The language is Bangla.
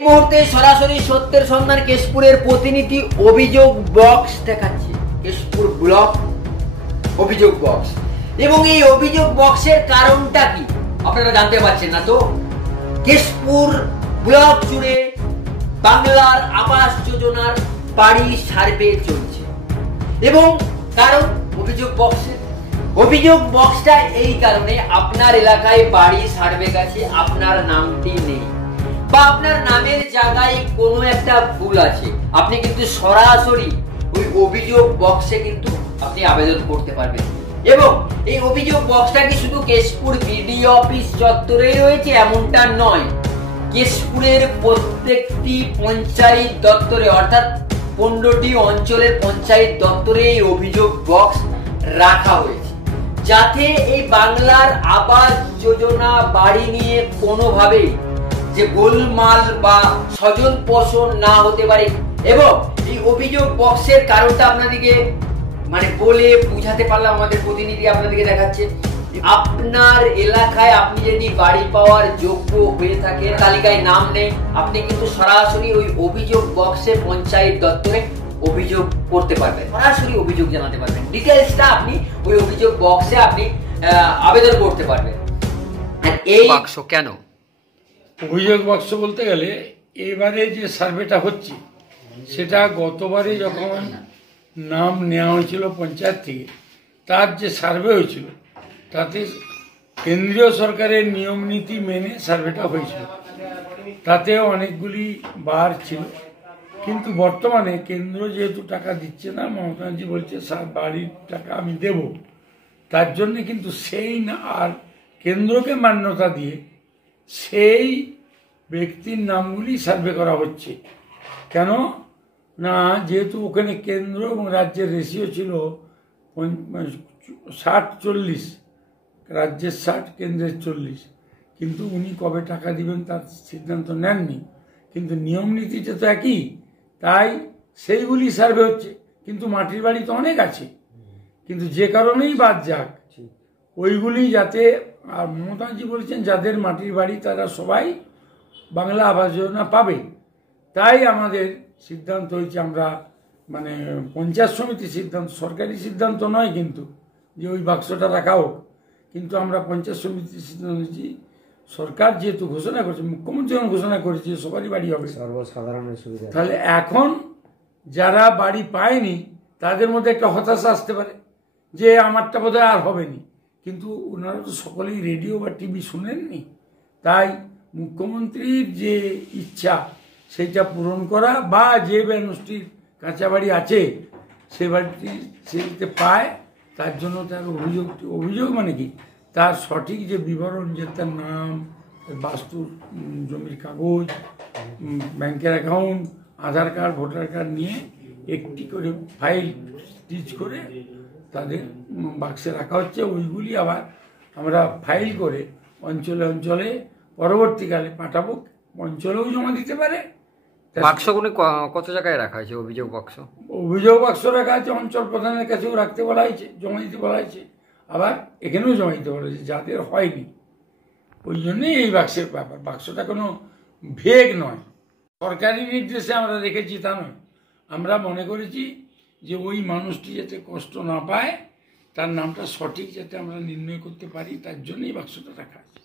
এই মুহূর্তে সরাসরি সত্যের সন্ধান কেশপুরের প্রতিনিধি অভিযোগ বক্স দেখাচ্ছে। কেশপুর ব্লক অভিযোগ বক্স, এবং এই অভিযোগ বক্সের কারণটা কি আপনারা জানতে পারছেন না তো? কেশপুর ব্লক জুড়ে বাংলার আবাস যোজনার বাড়ি সার্ভে চলছে, এবং কারণ অভিযোগ বক্সটা এই কারণে, আপনার এলাকায় বাড়ি সার্ভে কাছে আপনার নামটি নেই বা আপনার নামের জায়গায় কোনো একটা ভুল আছে, আপনি কিন্তু সরাসরি ওই অভিযোগ বক্সে কিন্তু আপনি আবেদন করতে পারবেন। এবং এই অভিযোগ বক্সটা কি শুধু কেশপুর বিডিও অফিস চত্বরেই রয়েছে এমনটা নয়, কেশপুরের প্রত্যেকটি পঞ্চায়েত দপ্তরে, অর্থাৎ 15টি অঞ্চলের পঞ্চায়েত দপ্তরে এই অভিযোগ বক্স রাখা হয়েছে, যাতে এই বাংলার আবাস যোজনা বাড়ি নিয়ে কোনোভাবে যে গোলমাল বা স্বজন পোষণ না হতে পারে। এবং এই অভিযোগ বক্সের কারণটা আপনাদেরকে বলে বুঝাতে পারলাম, আমাদের প্রতিনিধি আপনাদেরকে দেখাচ্ছে। আপনার এলাকায় আপনি যদি বাড়ি পাওয়ার যোগ্য হয়ে থাকে, তালিকায় নাম নেই, আপনি কিন্তু সরাসরি ওই অভিযোগ বক্সে পঞ্চায়েত দপ্তরে অভিযোগ করতে পারবেন, সরাসরি অভিযোগ জানাতে পারবেন, ডিটেইলসটা আপনি ওই অভিযোগ বক্সে আপনি আবেদন করতে পারবেন। আর এই বাক্স কেন অভিযোগ বাক্স বলতে গেলে, এবারে যে সার্ভেটা হচ্ছে সেটা গতবারে যখন নাম নেওয়া হয়েছিল পঞ্চায়েত থেকে, তার যে সার্ভে হয়েছিল তাতে কেন্দ্রীয় সরকারের নিয়ম নীতি মেনে সার্ভেটা হয়েছিল, তাতে অনেকগুলি বার ছিল। কিন্তু বর্তমানে কেন্দ্র যেহেতু টাকা দিচ্ছে না, মমতা ব্যানার্জি বলছে বাড়ির টাকা আমি দেব, তার জন্য কিন্তু সেই না, আর কেন্দ্রকে মান্যতা দিয়ে সেই ব্যক্তির নামগুলি সার্ভে করা হচ্ছে। কেন না, যেহেতু ওখানে কেন্দ্র এবং রাজ্যের রেশিও ছিল 60-40, রাজ্যের 60, কেন্দ্রের 40, কিন্তু উনি কবে টাকা দিবেন তার সিদ্ধান্ত নেননি, কিন্তু নিয়ম নীতিটা তো একই, তাই সেইগুলি সার্ভে হচ্ছে। কিন্তু মাটির বাড়ি তো অনেক আছে, কিন্তু যে কারণেই বাদ যাক ওইগুলি যাতে, আর মমতাজি বলেছেন যাদের মাটির বাড়ি তারা সবাই বাংলা আবাস যোজনা পাবে। তাই আমাদের সিদ্ধান্ত হয়েছে, আমরা পঞ্চায়েত সমিতির সিদ্ধান্ত, সরকারি সিদ্ধান্ত নয় কিন্তু, যে ওই বাক্সটা রাখা হোক, কিন্তু আমরা পঞ্চায়েত সমিতির সিদ্ধান্ত নিয়েছি। সরকার যেহেতু ঘোষণা করেছে, মুখ্যমন্ত্রী যখন ঘোষণা করেছে সবারই বাড়ি হবে, সর্বসাধারণের সুবিধা, তাহলে এখন যারা বাড়ি পায়নি তাদের মধ্যে একটা হতাশা আসতে পারে যে আমারটা বোধহয় আর হবে না, কিন্তু ওনারা তো সকলেই রেডিও বা টিভি শুনেননি। তাই মুখ্যমন্ত্রীর যে ইচ্ছা সেইটা পূরণ করা, বা যে মানুষটির কাঁচা বাড়ি আছে সে বাড়িটি সেটিতে পায়, তার জন্য তার অভিযোগ কি, তার সঠিক যে বিবরণ, যে তার নাম, বাস্তুর জমির কাগজ, ব্যাংকের অ্যাকাউন্ট, আধার কার্ড, ভোটার কার্ড নিয়ে একটি করে ফাইল স্টিচ করে তাদের বাক্সে রাখা হচ্ছে। ওইগুলি আবার আমরা ফাইল করে অঞ্চলে অঞ্চলে পরবর্তীকালে পাঠাবো, অঞ্চলেও জমা দিতে পারে। বাক্সগুলি কত জায়গায় রাখা হয়েছে? অভিযোগ বাক্স রাখা আছে, অঞ্চল প্রধানের কাছেও রাখতে বলা হয়েছে, জমা দিতে বলা হয়েছে, আবার এখানেও জমা দিতে বলা হয়েছে যাদের হয়নি। ওই জন্যই এই বাক্সের ব্যাপার, বাক্সটা কোনো ভেগ নয়, সরকারি নির্দেশে আমরা রেখেছি তা নয়। আমরা মনে করেছি যে ওই মানুষটি যাতে কষ্ট না পায়, তার নামটা সঠিক যাতে আমরা নির্ণয় করতে পারি, তার জন্যই বাক্সটা রাখা আছে।